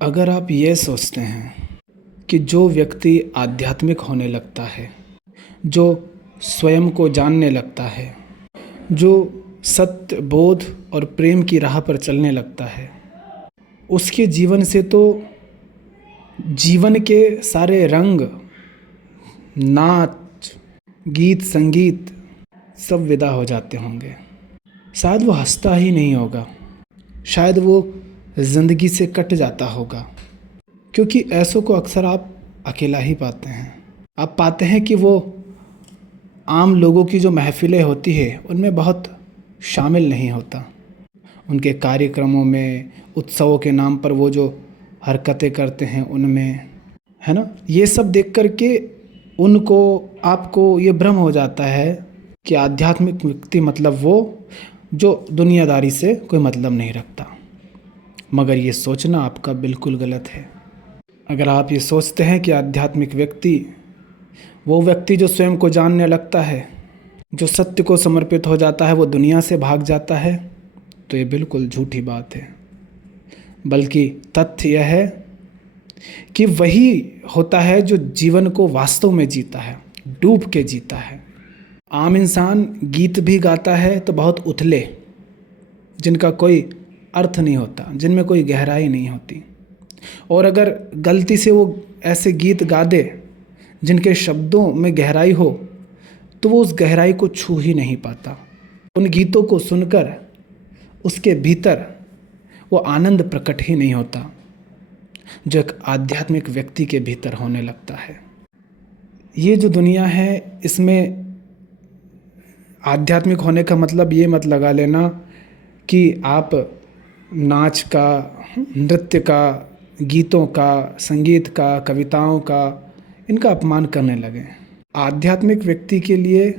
अगर आप ये सोचते हैं कि जो व्यक्ति आध्यात्मिक होने लगता है, जो स्वयं को जानने लगता है, जो सत्य, बोध और प्रेम की राह पर चलने लगता है, उसके जीवन से तो जीवन के सारे रंग, नाच, गीत, संगीत सब विदा हो जाते होंगे। शायद वो हंसता ही नहीं होगा, शायद वो ज़िंदगी से कट जाता होगा, क्योंकि ऐसों को अक्सर आप अकेला ही पाते हैं। आप पाते हैं कि वो आम लोगों की जो महफ़िलें होती है उनमें बहुत शामिल नहीं होता। उनके कार्यक्रमों में, उत्सवों के नाम पर वो जो हरकतें करते हैं उनमें, है ना? ये सब देख कर के आपको ये भ्रम हो जाता है कि आध्यात्मिक व्यक्ति मतलब वो जो दुनियादारी से कोई मतलब नहीं रखता। मगर ये सोचना आपका बिल्कुल गलत है। अगर आप ये सोचते हैं कि आध्यात्मिक व्यक्ति वो व्यक्ति जो स्वयं को जानने लगता है, जो सत्य को समर्पित हो जाता है, वो दुनिया से भाग जाता है, तो ये बिल्कुल झूठी बात है। बल्कि तथ्य यह है कि वही होता है जो जीवन को वास्तव में जीता है, डूब के जीता है। आम इंसान गीत भी गाता है तो बहुत उथले, जिनका कोई अर्थ नहीं होता, जिनमें कोई गहराई नहीं होती। और अगर गलती से वो ऐसे गीत गा दे जिनके शब्दों में गहराई हो, तो वो उस गहराई को छू ही नहीं पाता। उन गीतों को सुनकर उसके भीतर वो आनंद प्रकट ही नहीं होता जो एक आध्यात्मिक व्यक्ति के भीतर होने लगता है। ये जो दुनिया है, इसमें आध्यात्मिक होने का मतलब ये मत लगा लेना कि आप नाच का, नृत्य का, गीतों का, संगीत का, कविताओं का, इनका अपमान करने लगें। आध्यात्मिक व्यक्ति के लिए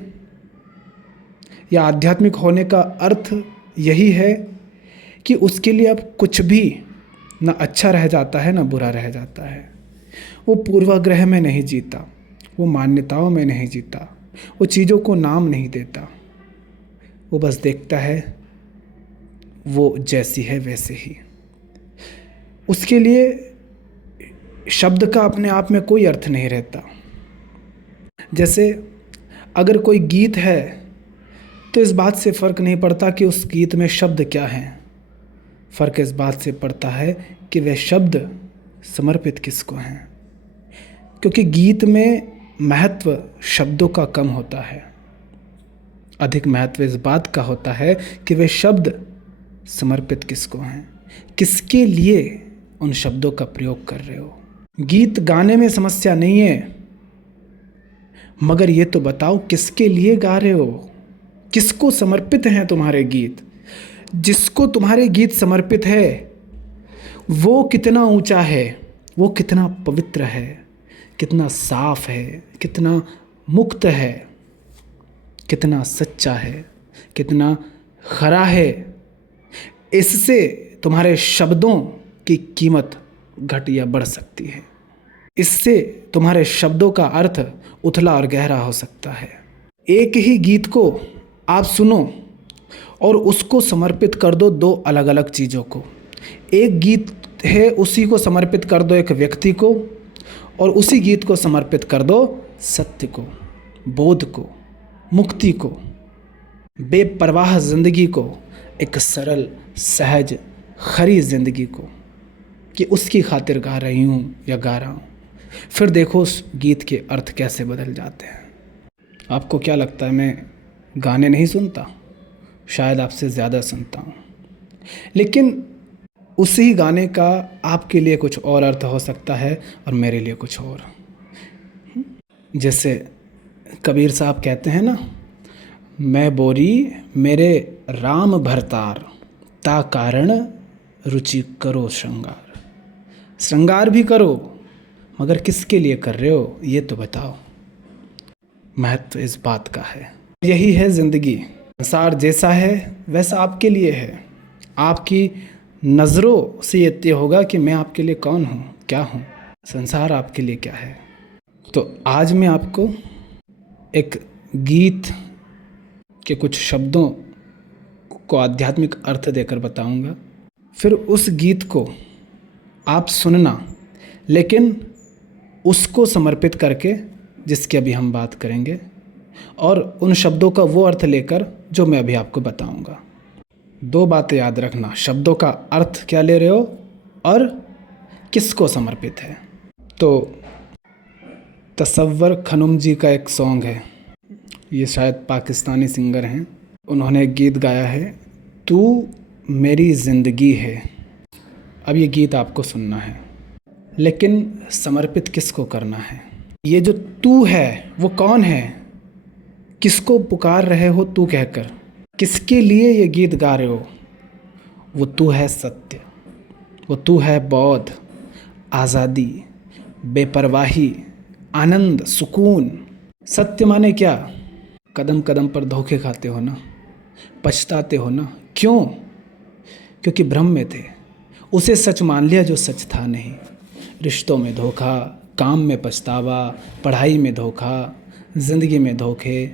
या आध्यात्मिक होने का अर्थ यही है कि उसके लिए अब कुछ भी ना अच्छा रह जाता है ना बुरा रह जाता है। वो पूर्वाग्रह में नहीं जीता, वो मान्यताओं में नहीं जीता, वो चीज़ों को नाम नहीं देता। वो बस देखता है वो जैसी है वैसे ही। उसके लिए शब्द का अपने आप में कोई अर्थ नहीं रहता। जैसे अगर कोई गीत है तो इस बात से फ़र्क नहीं पड़ता कि उस गीत में शब्द क्या हैं। फ़र्क इस बात से पड़ता है कि वह शब्द समर्पित किसको हैं। क्योंकि गीत में महत्व शब्दों का कम होता है, अधिक महत्व इस बात का होता है कि वे शब्द समर्पित किसको हैं, किसके लिए उन शब्दों का प्रयोग कर रहे हो। गीत गाने में समस्या नहीं है, मगर ये तो बताओ किसके लिए गा रहे हो, किसको समर्पित हैं तुम्हारे गीत। जिसको तुम्हारे गीत समर्पित है वो कितना ऊंचा है, वो कितना पवित्र है, कितना साफ है, कितना मुक्त है, कितना सच्चा है, कितना खरा है। इससे तुम्हारे शब्दों की कीमत घट या बढ़ सकती है। इससे तुम्हारे शब्दों का अर्थ उथला और गहरा हो सकता है। एक ही गीत को आप सुनो और उसको समर्पित कर दो दो अलग अलग चीज़ों को। एक गीत है, उसी को समर्पित कर दो एक व्यक्ति को, और उसी गीत को समर्पित कर दो सत्य को, बोध को, मुक्ति को, बेपरवाह ज़िंदगी को, एक सरल, सहज, खरी ज़िंदगी को, कि उसकी खातिर गा रही हूँ या गा रहा हूँ। फिर देखो उस गीत के अर्थ कैसे बदल जाते हैं। आपको क्या लगता है मैं गाने नहीं सुनता? शायद आपसे ज़्यादा सुनता हूँ, लेकिन उसी गाने का आपके लिए कुछ और अर्थ हो सकता है और मेरे लिए कुछ और। जैसे कबीर साहब कहते हैं ना, मैं बोरी मेरे राम भरतार, ता कारण रुचि करो श्रृंगार। श्रृंगार भी करो, मगर किसके लिए कर रहे हो ये तो बताओ। महत्व इस बात का है। यही है ज़िंदगी। संसार जैसा है वैसा आपके लिए है। आपकी नज़रों से ये तय होगा कि मैं आपके लिए कौन हूँ, क्या हूँ, संसार आपके लिए क्या है। तो आज मैं आपको एक गीत के कुछ शब्दों को आध्यात्मिक अर्थ देकर बताऊंगा। फिर उस गीत को आप सुनना, लेकिन उसको समर्पित करके जिसकी अभी हम बात करेंगे, और उन शब्दों का वो अर्थ लेकर जो मैं अभी आपको बताऊंगा। दो बातें याद रखना, शब्दों का अर्थ क्या ले रहे हो और किसको समर्पित है। तो तसव्वर खनुम जी का एक सॉन्ग है, ये शायद पाकिस्तानी सिंगर हैं, उन्होंने एक गीत गाया है, तू मेरी ज़िंदगी है। अब ये गीत आपको सुनना है, लेकिन समर्पित किसको करना है। ये जो तू है वो कौन है, किसको पुकार रहे हो तू कहकर, किसके लिए ये गीत गा रहे हो। वो तू है सत्य, वो तू है बौद्ध, आज़ादी, बेपरवाही, आनंद, सुकून। सत्य माने क्या, कदम कदम पर धोखे खाते हो ना, पछताते हो ना, क्यों? क्योंकि भ्रम में थे, उसे सच मान लिया जो सच था नहीं। रिश्तों में धोखा, काम में पछतावा, पढ़ाई में धोखा, ज़िंदगी में धोखे।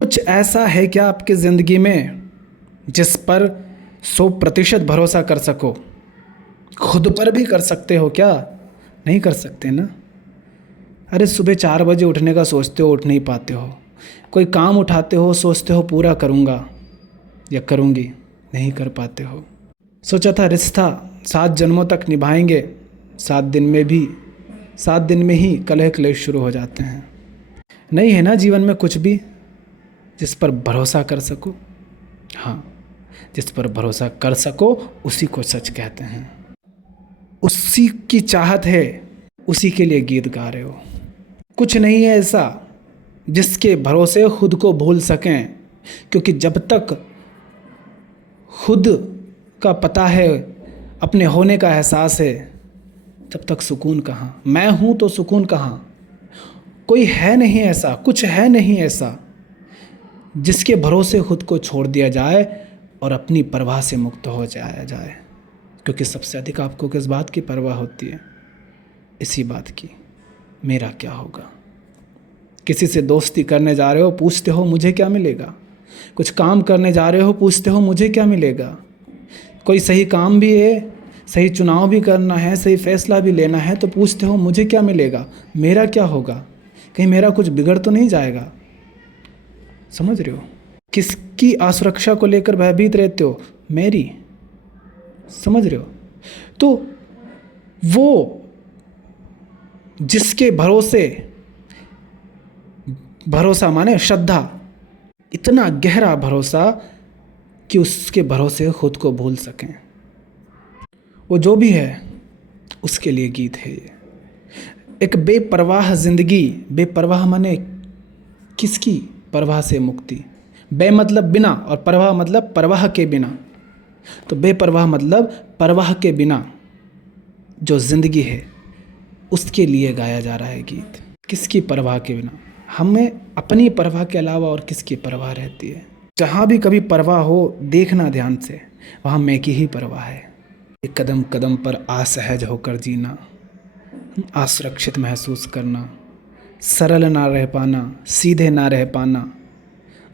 कुछ ऐसा है क्या आपकी ज़िंदगी में जिस पर 100% भरोसा कर सको? खुद पर भी कर सकते हो क्या? नहीं कर सकते ना। अरे सुबह 4 बजे उठने का सोचते हो, उठ नहीं पाते हो। कोई काम उठाते हो, सोचते हो पूरा करूँगा या करूँगी, नहीं कर पाते हो। सोचा था रिश्ता 7 जन्मों तक निभाएंगे, 7 दिन में ही कलह क्लेश शुरू हो जाते हैं। नहीं है ना जीवन में कुछ भी जिस पर भरोसा कर सको। हाँ, जिस पर भरोसा कर सको उसी को सच कहते हैं। उसी की चाहत है, उसी के लिए गीत गा रहे हो। कुछ नहीं है ऐसा जिसके भरोसे खुद को भूल सकें, क्योंकि जब तक खुद का पता है, अपने होने का एहसास है, तब तक सुकून कहाँ। मैं हूँ तो सुकून कहाँ। कोई है नहीं ऐसा, कुछ है नहीं ऐसा जिसके भरोसे खुद को छोड़ दिया जाए और अपनी परवाह से मुक्त हो जाया जाए। क्योंकि सबसे अधिक आपको किस बात की परवाह होती है? इसी बात की, मेरा क्या होगा। किसी से दोस्ती करने जा रहे हो, पूछते हो मुझे क्या मिलेगा। कुछ काम करने जा रहे हो, पूछते हो मुझे क्या मिलेगा। कोई सही काम भी है, सही चुनाव भी करना है, सही फैसला भी लेना है, तो पूछते हो मुझे क्या मिलेगा, मेरा क्या होगा, कहीं मेरा कुछ बिगड़ तो नहीं जाएगा। समझ रहे हो? किसकी असुरक्षा को लेकर भयभीत रहते हो? मेरी। समझ रहे हो? तो वो जिसके भरोसे, भरोसा माने श्रद्धा, इतना गहरा भरोसा कि उसके भरोसे खुद को भूल सकें, वो जो भी है उसके लिए गीत है ये। एक बेपरवाह ज़िंदगी, बेपरवाह माने किसकी परवाह से मुक्ति। बे मतलब बिना और परवाह मतलब परवाह के बिना। तो बेपरवाह मतलब परवाह के बिना जो ज़िंदगी है, उसके लिए गाया जा रहा है गीत। किसकी परवाह के बिना? हमें अपनी परवाह के अलावा और किसकी परवाह रहती है? जहाँ भी कभी परवाह हो, देखना ध्यान से, वहाँ मैं की ही परवाह है। एक कदम कदम पर असहज होकर जीना, असुरक्षित महसूस करना, सरल ना रह पाना, सीधे ना रह पाना,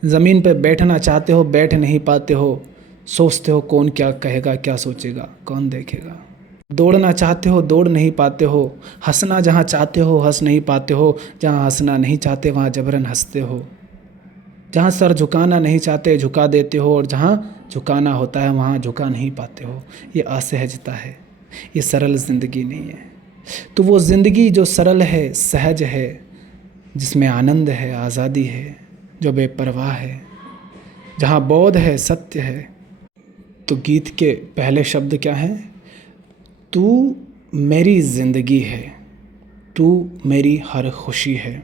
ज़मीन पर बैठना चाहते हो, बैठ नहीं पाते हो, सोचते हो कौन क्या कहेगा, क्या सोचेगा, कौन देखेगा। दौड़ना चाहते हो, दौड़ नहीं पाते हो, हंसना जहाँ चाहते हो, हंस नहीं पाते हो, जहाँ हंसना नहीं चाहते वहाँ जबरन हंसते हो, जहाँ सर झुकाना नहीं चाहते झुका देते हो, और जहाँ झुकाना होता है वहाँ झुका नहीं पाते हो। ये असहजता है, ये सरल ज़िंदगी नहीं है। तो वो ज़िंदगी जो सरल है, सहज है, जिसमें आनंद है, आज़ादी है, जो बेपरवाह है, जहाँ बोध है, सत्य है। तो गीत के पहले शब्द क्या हैं? तू मेरी ज़िंदगी है, तू मेरी हर खुशी है,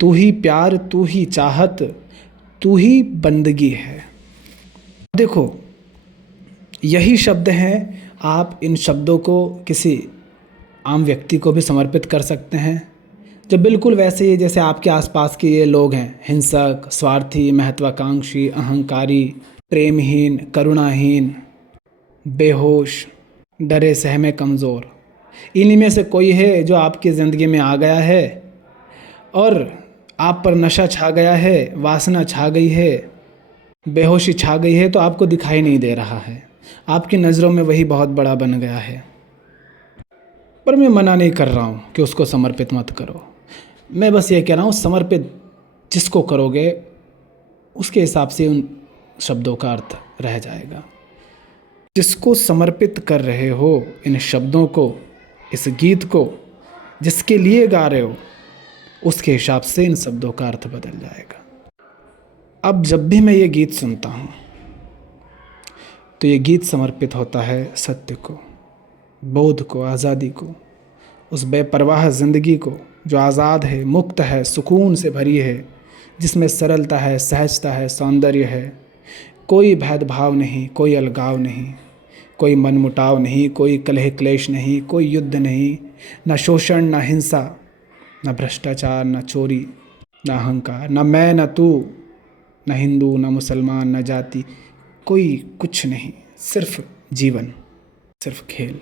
तू ही प्यार, तू ही चाहत, तू ही बंदगी है। देखो, यही शब्द हैं। आप इन शब्दों को किसी आम व्यक्ति को भी समर्पित कर सकते हैं, जो बिल्कुल वैसे ही जैसे आपके आसपास के ये लोग हैं, हिंसक, स्वार्थी, महत्वाकांक्षी, अहंकारी, प्रेमहीन, करुणाहीन, बेहोश, डरे सहमे कमज़ोर। इन्हीं में से कोई है जो आपकी ज़िंदगी में आ गया है और आप पर नशा छा गया है, वासना छा गई है, बेहोशी छा गई है, तो आपको दिखाई नहीं दे रहा है। आपकी नज़रों में वही बहुत बड़ा बन गया है। पर मैं मना नहीं कर रहा हूँ कि उसको समर्पित मत करो। मैं बस ये कह रहा हूँ समर्पित जिसको करोगे उसके हिसाब से उन शब्दों का अर्थ रह जाएगा। जिसको समर्पित कर रहे हो इन शब्दों को, इस गीत को, जिसके लिए गा रहे हो उसके हिसाब से इन शब्दों का अर्थ बदल जाएगा। अब जब भी मैं ये गीत सुनता हूँ तो ये गीत समर्पित होता है सत्य को, बोध को, आज़ादी को, उस बेपरवाह ज़िंदगी को जो आज़ाद है, मुक्त है, सुकून से भरी है, जिसमें सरलता है, सहजता है, सौंदर्य है, कोई भेदभाव नहीं, कोई अलगाव नहीं, कोई मनमुटाव नहीं, कोई कलह क्लेश नहीं, कोई युद्ध नहीं, न शोषण, न हिंसा, न भ्रष्टाचार, न चोरी, न अहंकार, न मैं न तू, न हिंदू, न मुसलमान, न जाति, कोई कुछ नहीं, सिर्फ जीवन, सिर्फ खेल।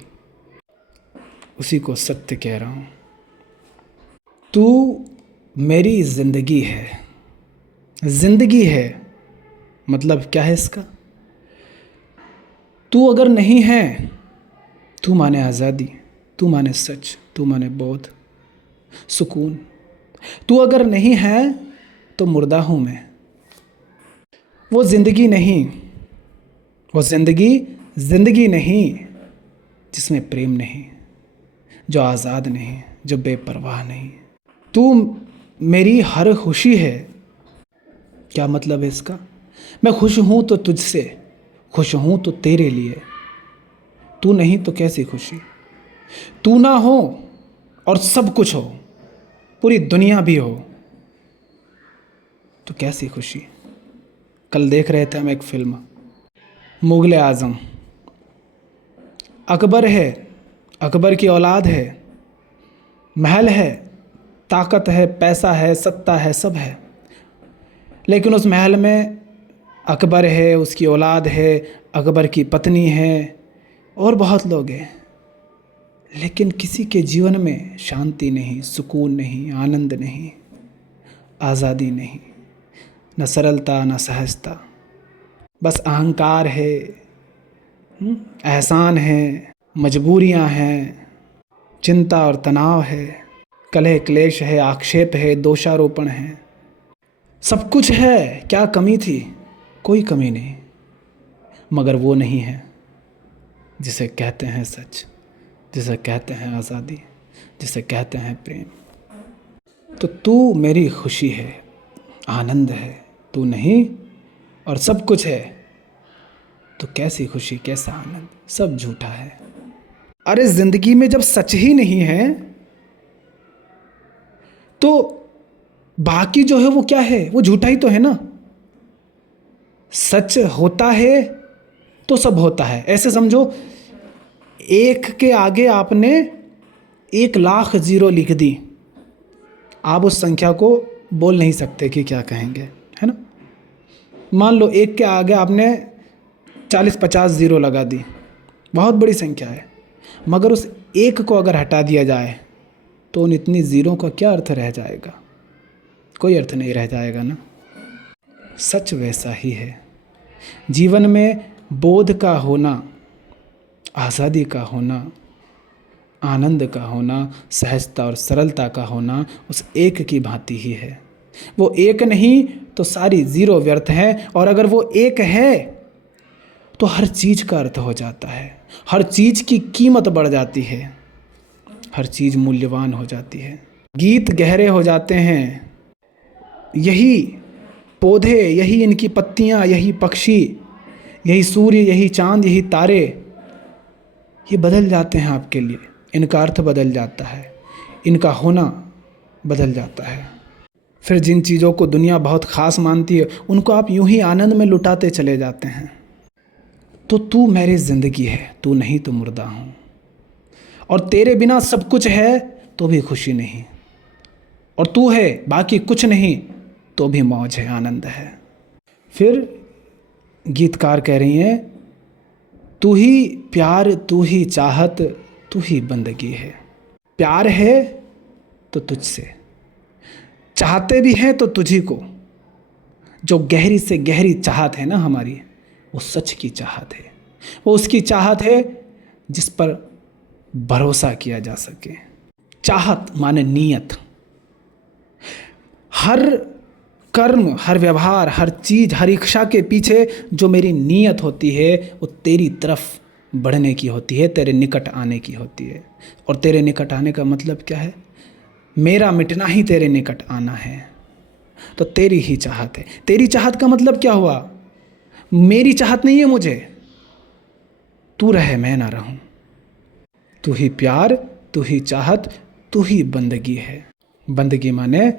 उसी को सत्य कह रहा हूँ। तू मेरी ज़िंदगी है। ज़िंदगी है मतलब क्या है इसका? तू अगर नहीं है, तू माने आज़ादी, तू माने सच, तू माने बोध, सुकून। तू अगर नहीं है तो मुर्दा हूँ मैं। वो ज़िंदगी नहीं, वो ज़िंदगी नहीं जिसमें प्रेम नहीं, जो आज़ाद नहीं, जो बेपरवाह नहीं। तू मेरी हर खुशी है। क्या मतलब है इसका? मैं खुश हूँ तो तुझसे, खुश हूँ तो तेरे लिए। तू नहीं तो कैसी खुशी? तू ना हो और सब कुछ हो, पूरी दुनिया भी हो, तो कैसी खुशी? कल देख रहे थे हम एक फिल्म, मुग़ल आज़म। अकबर है, अकबर की औलाद है, महल है, ताकत है, पैसा है, सत्ता है, सब है, लेकिन उस महल में अकबर है, उसकी औलाद है, अकबर की पत्नी है और बहुत लोग हैं, लेकिन किसी के जीवन में शांति नहीं, सुकून नहीं, आनंद नहीं, आज़ादी नहीं, न सरलता, न सहजता। बस अहंकार है, एहसान है, मजबूरियां हैं, चिंता और तनाव है, कलह क्लेश है, आक्षेप है, दोषारोपण है। सब कुछ है, क्या कमी थी? कोई कमी नहीं, मगर वो नहीं है जिसे कहते हैं सच, जिसे कहते हैं आज़ादी, जिसे कहते हैं प्रेम। तो तू मेरी खुशी है, आनंद है। तू नहीं और सब कुछ है तो कैसी खुशी, कैसा आनंद? सब झूठा है। अरे ज़िंदगी में जब सच ही नहीं है तो बाकी जो है वो क्या है? वो झूठा ही तो है ना। सच होता है तो सब होता है। ऐसे समझो, एक के आगे आपने 1,00,000 जीरो लिख दी, आप उस संख्या को बोल नहीं सकते कि क्या कहेंगे, है ना। मान लो एक के आगे आपने 40-50 जीरो लगा दी, बहुत बड़ी संख्या है, मगर उस एक को अगर हटा दिया जाए तो उन इतनी ज़ीरो का क्या अर्थ रह जाएगा? कोई अर्थ नहीं रह जाएगा ना। सच वैसा ही है। जीवन में बोध का होना, आज़ादी का होना, आनंद का होना, सहजता और सरलता का होना उस एक की भांति ही है। वो एक नहीं तो सारी ज़ीरो व्यर्थ है, और अगर वो एक है तो हर चीज़ का अर्थ हो जाता है, हर चीज़ की कीमत बढ़ जाती है, हर चीज़ मूल्यवान हो जाती है, गीत गहरे हो जाते हैं। यही पौधे, यही इनकी पत्तियाँ, यही पक्षी, यही सूर्य, यही चाँद, यही तारे, ये बदल जाते हैं आपके लिए। इनका अर्थ बदल जाता है, इनका होना बदल जाता है। फिर जिन चीज़ों को दुनिया बहुत ख़ास मानती है उनको आप यूं ही आनंद में लुटाते चले जाते हैं। तो तू मेरी ज़िंदगी है, तू नहीं तो मुर्दा हूँ, और तेरे बिना सब कुछ है तो भी खुशी नहीं, और तू है बाकी कुछ नहीं तो भी मौज है, आनंद है। फिर गीतकार कह रही हैं, तू ही प्यार, तू ही चाहत, तू ही बंदगी है। प्यार है तो तुझसे, चाहते भी हैं तो तुझी को। जो गहरी से गहरी चाहत है ना हमारी, वो सच की चाहत है। वो उसकी चाहत है जिस पर भरोसा किया जा सके। चाहत माने नीयत। हर कर्म, हर व्यवहार, हर चीज़, हर इच्छा के पीछे जो मेरी नीयत होती है वो तेरी तरफ बढ़ने की होती है, तेरे निकट आने की होती है। और तेरे निकट आने का मतलब क्या है? मेरा मिटना ही तेरे निकट आना है। तो तेरी ही चाहत है। तेरी चाहत का मतलब क्या हुआ? मेरी चाहत नहीं है मुझे, तू रहे मैं ना रहूं। तू ही प्यार, तू ही चाहत, तू ही बंदगी है। बंदगी माने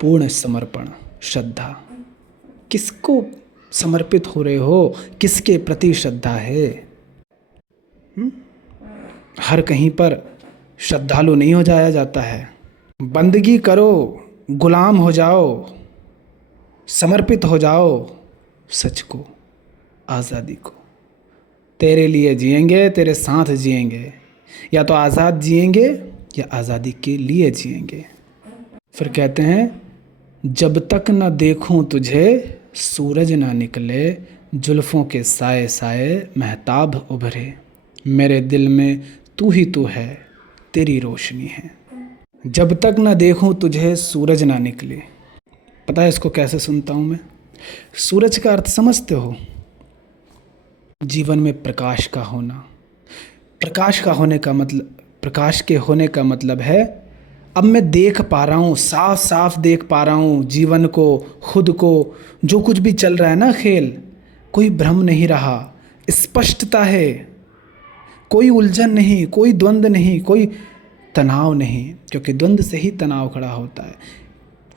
पूर्ण समर्पण, श्रद्धा। किसको समर्पित हो रहे हो? किसके प्रति श्रद्धा है? हर कहीं पर श्रद्धालु नहीं हो जाया जाता है। बंदगी करो, गुलाम हो जाओ, समर्पित हो जाओ सच को, आज़ादी को। तेरे लिए जिएंगे, तेरे साथ जिएंगे। या तो आज़ाद जिएंगे या आज़ादी के लिए जिएंगे। फिर कहते हैं, जब तक न देखूं तुझे सूरज ना निकले, जुल्फ़ों के साए साए महताब उभरे। मेरे दिल में तू ही तू है, तेरी रोशनी है। जब तक न देखूं तुझे सूरज ना निकले। पता है इसको कैसे सुनता हूँ मैं? सूरज का अर्थ समझते हो? जीवन में प्रकाश का होना। प्रकाश का होने का मतलब, प्रकाश के होने का मतलब है अब मैं देख पा रहा हूँ, साफ साफ देख पा रहा हूँ जीवन को, खुद को, जो कुछ भी चल रहा है ना खेल, कोई भ्रम नहीं रहा, स्पष्टता है, कोई उलझन नहीं, कोई द्वंद्व नहीं, कोई तनाव नहीं, क्योंकि द्वंद्व से ही तनाव खड़ा होता है।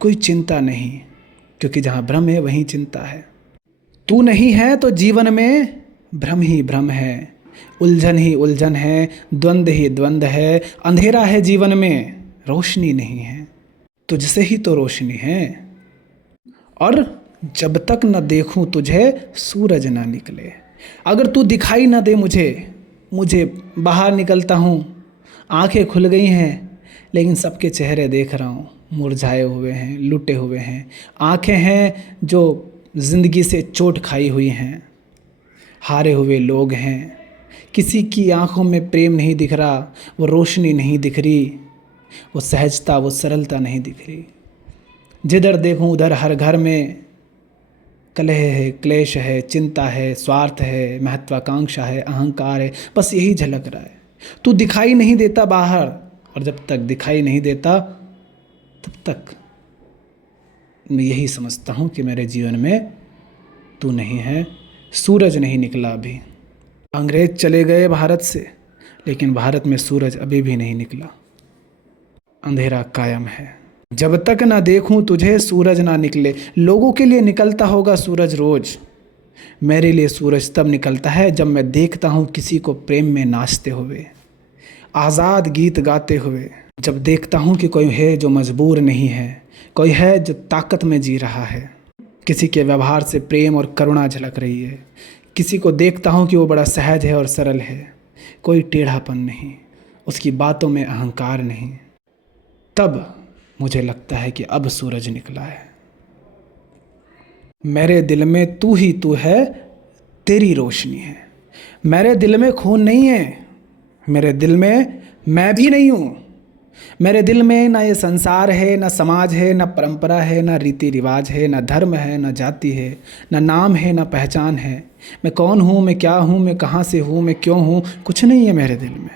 कोई चिंता नहीं, क्योंकि जहाँ भ्रम है वहीं चिंता है। तू नहीं है तो जीवन में भ्रम ही भ्रम है, उलझन ही उलझन है, द्वंद्व ही द्वंद्व है, अंधेरा है जीवन में, रोशनी नहीं है। तुझसे ही तो रोशनी है। और जब तक न देखूं तुझे सूरज ना निकले। अगर तू दिखाई ना दे मुझे बाहर निकलता हूँ, आंखें खुल गई हैं, लेकिन सबके चेहरे देख रहा हूँ, मुरझाए हुए हैं, लुटे हुए हैं। आंखें हैं जो ज़िंदगी से चोट खाई हुई हैं, हारे हुए लोग हैं। किसी की आंखों में प्रेम नहीं दिख रहा, वो रोशनी नहीं दिख रही, वो सहजता, वो सरलता नहीं दिख रही। जिधर देखूं उधर हर घर में कलह है, क्लेश है, चिंता है, स्वार्थ है, महत्वाकांक्षा है, अहंकार है, बस यही झलक रहा है। तू दिखाई नहीं देता बाहर, और जब तक दिखाई नहीं देता तब तक मैं यही समझता हूँ कि मेरे जीवन में तू नहीं है, सूरज नहीं निकला अभी। अंग्रेज चले गए भारत से, लेकिन भारत में सूरज अभी भी नहीं निकला, अंधेरा कायम है। जब तक ना देखूं तुझे सूरज ना निकले। लोगों के लिए निकलता होगा सूरज रोज, मेरे लिए सूरज तब निकलता है जब मैं देखता हूँ किसी को प्रेम में नाचते हुए, आज़ाद गीत गाते हुए। जब देखता हूँ कि कोई है जो मजबूर नहीं है, कोई है जो ताकत में जी रहा है, किसी के व्यवहार से प्रेम और करुणा झलक रही है, किसी को देखता हूँ कि वो बड़ा सहज है और सरल है, कोई टेढ़ापन नहीं, उसकी बातों में अहंकार नहीं, तब मुझे लगता है कि अब सूरज निकला है। मेरे दिल में तू ही तू है, तेरी रोशनी है। मेरे दिल में खून नहीं है, मेरे दिल में मैं भी नहीं हूँ। मेरे दिल में ना ये संसार है, ना समाज है, ना परंपरा है, ना रीति रिवाज है, ना धर्म है, ना जाति है, ना नाम है, ना पहचान है। मैं कौन हूँ, मैं क्या हूँ, मैं कहाँ से हूँ, मैं क्यों हूँ, कुछ नहीं है मेरे दिल में।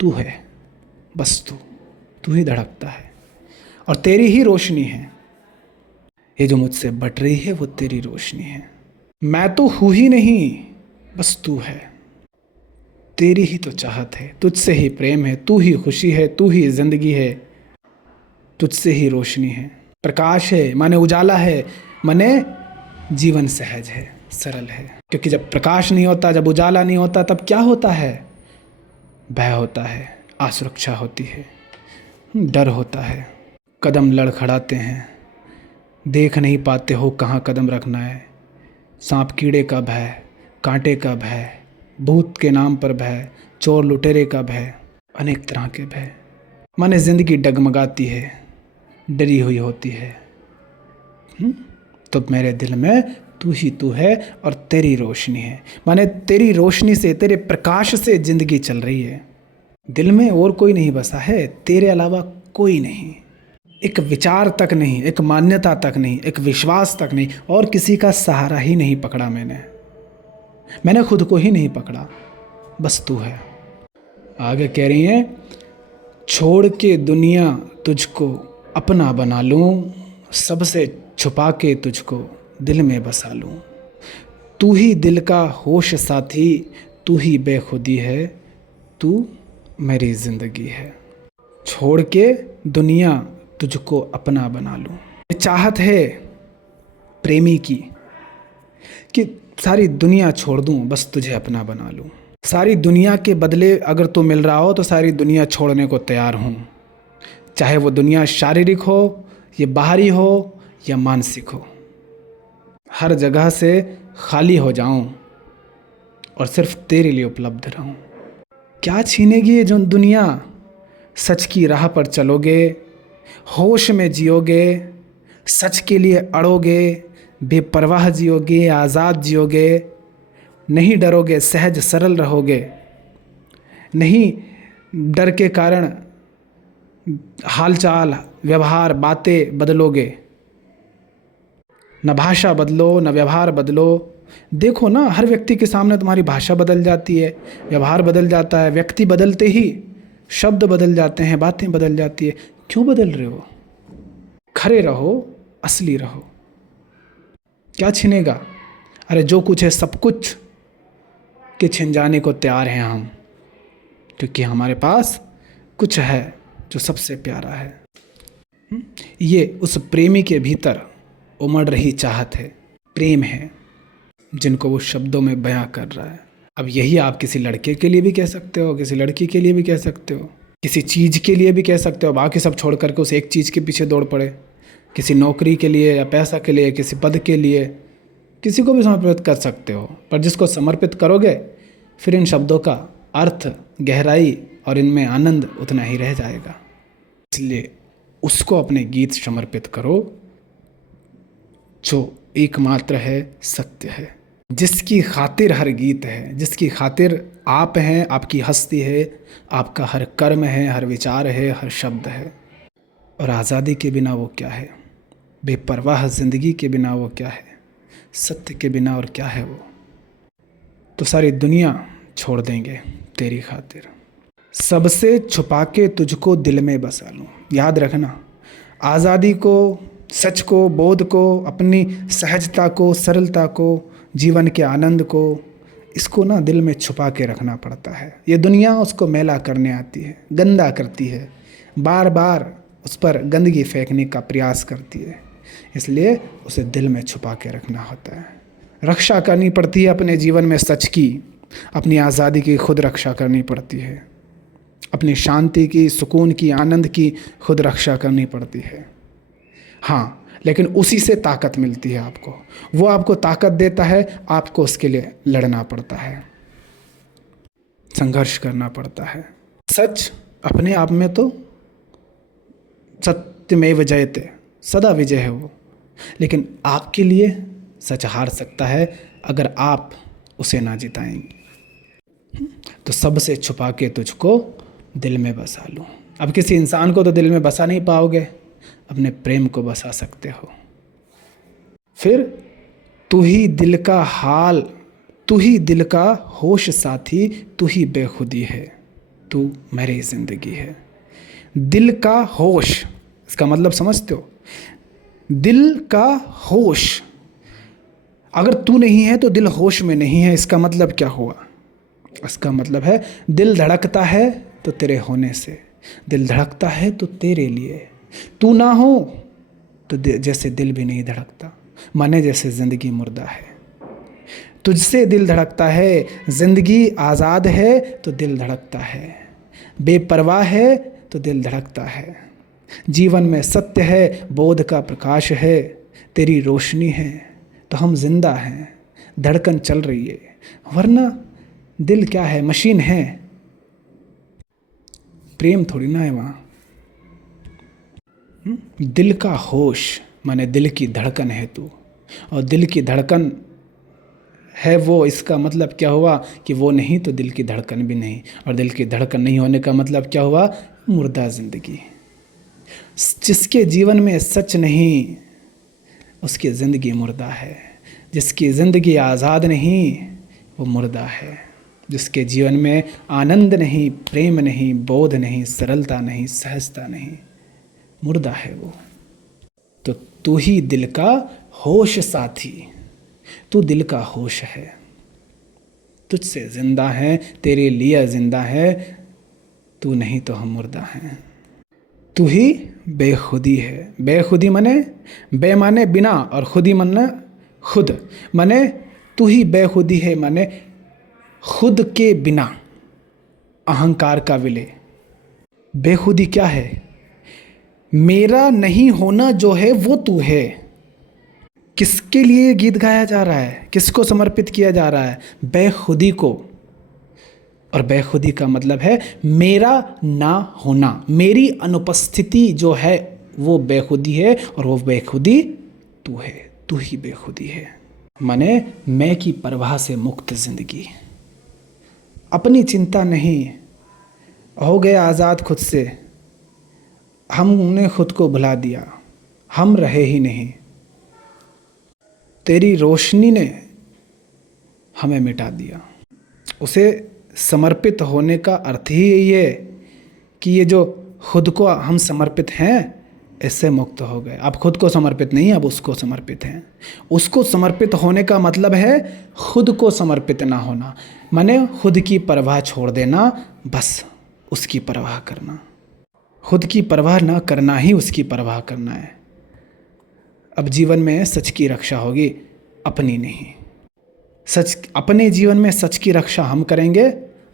तू है, बस तू ही धड़कता है, और तेरी ही रोशनी है। ये जो मुझसे बट रही है वो तेरी रोशनी है। मैं तो हूँ ही नहीं, बस तू है। तेरी ही तो चाहत है, तुझसे ही प्रेम है, तू ही खुशी है, तू ही जिंदगी है, तुझसे ही रोशनी है। प्रकाश है माने उजाला है, माने जीवन सहज है, सरल है। क्योंकि जब प्रकाश नहीं होता, जब उजाला नहीं होता, तब क्या होता है? भय होता है, असुरक्षा होती है, डर होता है, कदम लड़खड़ाते हैं, देख नहीं पाते हो कहाँ कदम रखना है। सांप कीड़े का भय, कांटे का भय, भूत के नाम पर भय, चोर लुटेरे का भय, अनेक तरह के भय। माने ज़िंदगी डगमगाती है, डरी हुई होती है। तो मेरे दिल में तू ही तू है और तेरी रोशनी है। माने तेरी रोशनी से, तेरे प्रकाश से ज़िंदगी चल रही है। दिल में और कोई नहीं बसा है, तेरे अलावा कोई नहीं। एक विचार तक नहीं, एक मान्यता तक नहीं, एक विश्वास तक नहीं, और किसी का सहारा ही नहीं पकड़ा मैंने खुद को ही नहीं पकड़ा, बस तू है। आगे कह रही हैं, छोड़ के दुनिया तुझको अपना बना लूं, सबसे छुपा के तुझको दिल में बसा लूं। तू ही दिल का होश साथी, तू ही बेखुदी है, तू मेरी ज़िंदगी है। छोड़ के दुनिया तुझको अपना बना लूं। ये चाहत है प्रेमी की कि सारी दुनिया छोड़ दूं, बस तुझे अपना बना लूं। सारी दुनिया के बदले अगर तू मिल रहा हो तो सारी दुनिया छोड़ने को तैयार हूँ, चाहे वो दुनिया शारीरिक हो, ये बाहरी हो या मानसिक हो। हर जगह से खाली हो जाऊं और सिर्फ तेरे लिए उपलब्ध रहूं। क्या छीनेगी ये जो दुनिया, सच की राह पर चलोगे, होश में जियोगे, सच के लिए अड़ोगे, बेपरवाह जियोगे, आज़ाद जियोगे, नहीं डरोगे, सहज सरल रहोगे, नहीं डर के कारण हालचाल व्यवहार बातें बदलोगे, न भाषा बदलो न व्यवहार बदलो। देखो ना, हर व्यक्ति के सामने तुम्हारी भाषा बदल जाती है, व्यवहार बदल जाता है, व्यक्ति बदलते ही शब्द बदल जाते हैं, बातें बदल जाती है। क्यों बदल रहे हो? खरे रहो, असली रहो। क्या छिनेगा? अरे जो कुछ है सब कुछ के छिन जाने को तैयार हैं हम, क्योंकि हमारे पास कुछ है जो सबसे प्यारा है। ये उस प्रेमी के भीतर उमड़ रही चाहत है, प्रेम है, जिनको वो शब्दों में बयां कर रहा है। अब यही आप किसी लड़के के लिए भी कह सकते हो, किसी लड़की के लिए भी कह सकते हो, किसी चीज़ के लिए भी कह सकते हो। बाकी सब छोड़ करके उस एक चीज़ के पीछे दौड़ पड़े, किसी नौकरी के लिए या पैसा के लिए, किसी पद के लिए, किसी को भी समर्पित कर सकते हो। पर जिसको समर्पित करोगे फिर इन शब्दों का अर्थ, गहराई और इनमें आनंद उतना ही रह जाएगा। इसलिए उसको अपने गीत समर्पित करो जो एकमात्र है, सत्य है, जिसकी खातिर हर गीत है, जिसकी खातिर आप हैं, आपकी हस्ती है, आपका हर कर्म है, हर विचार है, हर शब्द है। और आज़ादी के बिना वो क्या है, बेपरवाह ज़िंदगी के बिना वो क्या है, सत्य के बिना और क्या है वो। तो सारी दुनिया छोड़ देंगे तेरी खातिर, सबसे छुपा के तुझको दिल में बसा लूँ। याद रखना, आज़ादी को, सच को, बोध को, अपनी सहजता को, सरलता को, जीवन के आनंद को, इसको ना दिल में छुपा के रखना पड़ता है। ये दुनिया उसको मैला करने आती है, गंदा करती है, बार बार उस पर गंदगी फेंकने का प्रयास करती है, इसलिए उसे दिल में छुपा के रखना होता है। रक्षा करनी पड़ती है अपने जीवन में सच की, अपनी आज़ादी की खुद रक्षा करनी पड़ती है, अपनी शांति की, सुकून की, आनंद की खुद रक्षा करनी पड़ती है। हाँ, लेकिन उसी से ताकत मिलती है आपको, वो आपको ताकत देता है, आपको उसके लिए लड़ना पड़ता है, संघर्ष करना पड़ता है। सच अपने आप में तो सत्यमेव जयते, सदा विजय है वो, लेकिन आपके लिए सच हार सकता है अगर आप उसे ना जिताएंगे। तो सबसे छुपा के तुझको दिल में बसा लूँ। अब किसी इंसान को तो दिल में बसा नहीं पाओगे, अपने प्रेम को बसा सकते हो। फिर तू ही दिल का हाल, तू ही दिल का होश साथी, तू ही बेखुदी है, तू मेरी ज़िंदगी है। दिल का होश, इसका मतलब समझते हो? दिल का होश, अगर तू नहीं है तो दिल होश में नहीं है। इसका मतलब क्या हुआ? इसका मतलब है दिल धड़कता है तो तेरे होने से, दिल धड़कता है तो तेरे लिए, तू ना हो तो जैसे दिल भी नहीं धड़कता, माने जैसे ज़िंदगी मुर्दा है। तुझसे दिल धड़कता है, ज़िंदगी आज़ाद है तो दिल धड़कता है, बेपरवाह है तो दिल धड़कता है, जीवन में सत्य है, बोध का प्रकाश है, तेरी रोशनी है तो हम जिंदा हैं, धड़कन चल रही है, वरना दिल क्या है, मशीन है, प्रेम थोड़ी ना है वहाँ। दिल का होश माने दिल की धड़कन है तू, और दिल की धड़कन है वो, इसका मतलब क्या हुआ कि वो नहीं तो दिल की धड़कन भी नहीं, और दिल की धड़कन नहीं होने का मतलब क्या हुआ? मुर्दा ज़िंदगी। जिसके जीवन में सच नहीं उसकी ज़िंदगी मुर्दा है। जिसकी ज़िंदगी आज़ाद नहीं वो मुर्दा है। जिसके जीवन में आनंद नहीं, प्रेम नहीं, बोध नहीं, सरलता नहीं, सहजता नहीं, मुर्दा है वो। तो तू ही दिल का होश साथी, तू दिल का होश है, तुझसे जिंदा है, तेरे लिए जिंदा है, तू नहीं तो हम मुर्दा हैं। तू ही बेखुदी है। बेखुदी माने, बे माने बिना और खुदी माने खुद, माने तू ही बेखुदी है, माने खुद के बिना अहंकार का विलय। बेखुदी क्या है? मेरा नहीं होना जो है वो तू है। किसके लिए ये गीत गाया जा रहा है? किसको समर्पित किया जा रहा है? बेखुदी को। और बेखुदी का मतलब है मेरा ना होना, मेरी अनुपस्थिति जो है वो बेखुदी है, और वो बेखुदी तू है, तू ही बेखुदी है। माने मैं की परवाह से मुक्त जिंदगी, अपनी चिंता नहीं, हो गए आज़ाद खुद से, हमने खुद को भुला दिया, हम रहे ही नहीं, तेरी रोशनी ने हमें मिटा दिया। उसे समर्पित होने का अर्थ ही यही है कि ये जो खुद को हम समर्पित हैं, इससे मुक्त हो गए। अब खुद को समर्पित नहीं, अब उसको समर्पित हैं। उसको समर्पित होने का मतलब है खुद को समर्पित ना होना, माने खुद की परवाह छोड़ देना, बस उसकी परवाह करना। खुद की परवाह ना करना ही उसकी परवाह करना है। अब जीवन में सच की रक्षा होगी, अपनी नहीं। सच, अपने जीवन में सच की रक्षा हम करेंगे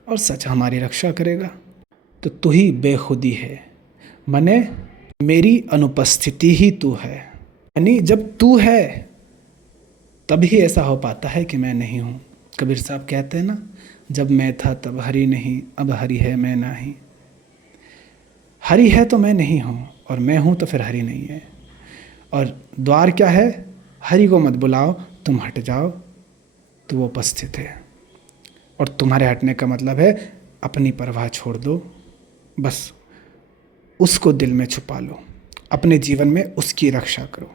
और सच हमारी रक्षा करेगा। तो तू ही बेखुदी है, माने मेरी अनुपस्थिति ही तू है। यानी जब तू है तभी ऐसा हो पाता है कि मैं नहीं हूँ। कबीर साहब कहते हैं ना, जब मैं था तब हरि नहीं, अब हरि है मैं नहीं। हरि है तो मैं नहीं हूँ, और मैं हूँ तो फिर हरि नहीं है। और द्वार क्या है? हरि को मत बुलाओ, तुम हट जाओ तो वो उपस्थित है। और तुम्हारे हटने का मतलब है अपनी परवाह छोड़ दो, बस उसको दिल में छुपा लो, अपने जीवन में उसकी रक्षा करो।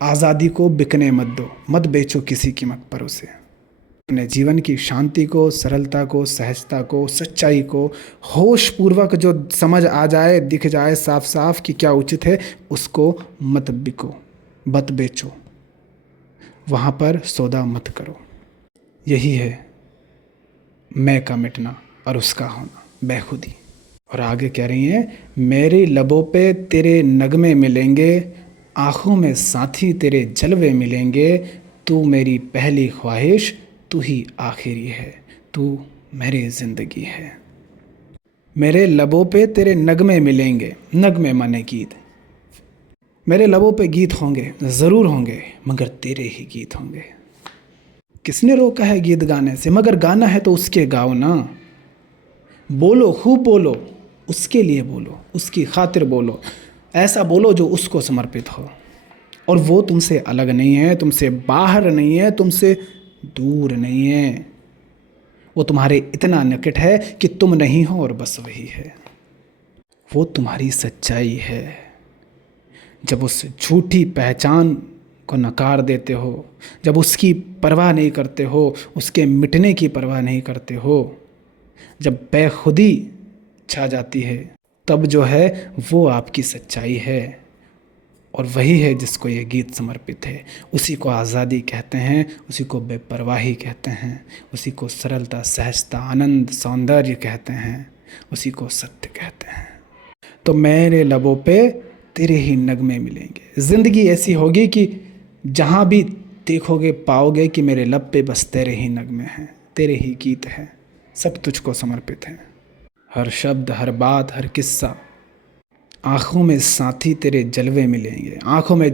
आज़ादी को बिकने मत दो, मत बेचो किसी कीमत पर उसे। अपने जीवन की शांति को, सरलता को, सहजता को, सच्चाई को होश पूर्वक जो समझ आ जाए, दिख जाए साफ साफ कि क्या उचित है, उसको मत बिको, मत बेचो, वहाँ पर सौदा मत करो। यही है मैं का मिटना और उसका होना, बेखुदी। और आगे कह रही हैं, मेरे लबों पे तेरे नगमे मिलेंगे, आँखों में साथी तेरे जलवे मिलेंगे, तू मेरी पहली ख्वाहिश, तू ही आखिरी है, तू मेरी ज़िंदगी है। मेरे लबों पे तेरे नगमे मिलेंगे, नगमे माने गीत। मेरे लबों पे गीत होंगे, ज़रूर होंगे, मगर तेरे ही गीत होंगे। किसने रोका है गीत गाने से? मगर गाना है तो उसके गाओ ना। बोलो, खूब बोलो, उसके लिए बोलो, उसकी खातिर बोलो, ऐसा बोलो जो उसको समर्पित हो। और वो तुमसे अलग नहीं है, तुमसे बाहर नहीं है, तुमसे दूर नहीं है। वो तुम्हारे इतना निकट है कि तुम नहीं हो और बस वही है। वो तुम्हारी सच्चाई है। जब उस झूठी पहचान को नकार देते हो, जब उसकी परवाह नहीं करते हो, उसके मिटने की परवाह नहीं करते हो, जब बेखुदी छा जाती है, तब जो है वो आपकी सच्चाई है। और वही है जिसको ये गीत समर्पित है। उसी को आज़ादी कहते हैं, उसी को बेपरवाही कहते हैं, उसी को सरलता, सहजता, आनंद, सौंदर्य कहते हैं, उसी को सत्य कहते हैं। तो मेरे लबों पे तेरे ही नगमे मिलेंगे। ज़िंदगी ऐसी होगी कि जहाँ भी देखोगे पाओगे कि मेरे लब पे बस तेरे ही नगमे हैं, तेरे ही गीत हैं, सब तुझको समर्पित हैं। हर शब्द, हर बात, हर किस्सा, आँखों में साथी तेरे जलवे मिलेंगे। आँखों में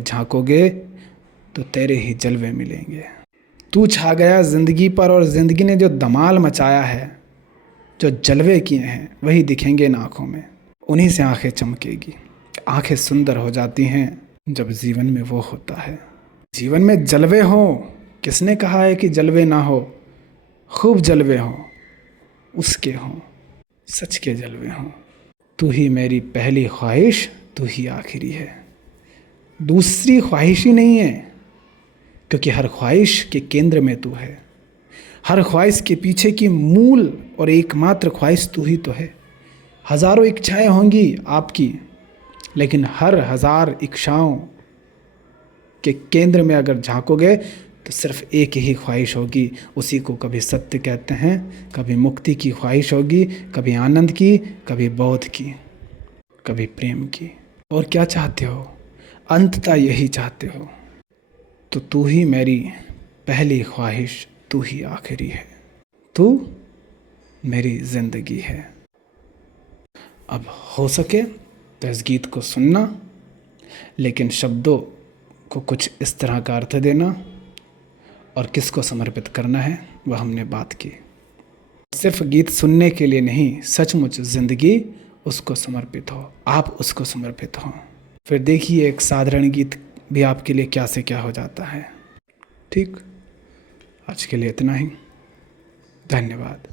झांकोगे तो तेरे ही जलवे मिलेंगे। तू छा गया ज़िंदगी पर, और ज़िंदगी ने जो धमाल मचाया है, जो जलवे किए हैं, वही दिखेंगे इन आँखों में। उन्हीं से आँखें चमकेगी। आँखें सुंदर हो जाती हैं जब जीवन में वो होता है। जीवन में जलवे हों, किसने कहा है कि जलवे ना हो? खूब जलवे हों, उसके हों, सच के जलवे हों। तू ही मेरी पहली ख्वाहिश, तू ही आखिरी है। दूसरी ख्वाहिश ही नहीं है, क्योंकि हर ख्वाहिश के केंद्र में तू है। हर ख्वाहिश के पीछे की मूल और एकमात्र ख्वाहिश तू ही तो है। हज़ारों इच्छाएं होंगी आपकी, लेकिन हर हज़ार इच्छाओं के केंद्र में अगर झांकोगे तो सिर्फ एक ही ख्वाहिश होगी। उसी को कभी सत्य कहते हैं, कभी मुक्ति की ख्वाहिश होगी, कभी आनंद की, कभी बोध की, कभी प्रेम की। और क्या चाहते हो? अंततः यही चाहते हो। तो तू ही मेरी पहली ख्वाहिश, तू ही आखिरी है। तू मेरी ज़िंदगी है। अब हो सके तो इस गीत को सुनना, लेकिन शब्दों को कुछ इस तरह का अर्थ देना, और किसको समर्पित करना है वह हमने बात की। सिर्फ गीत सुनने के लिए नहीं, सचमुच ज़िंदगी उसको समर्पित हो, आप उसको समर्पित हो। फिर देखिए एक साधारण गीत भी आपके लिए क्या से क्या हो जाता है। ठीक, आज के लिए इतना ही। धन्यवाद।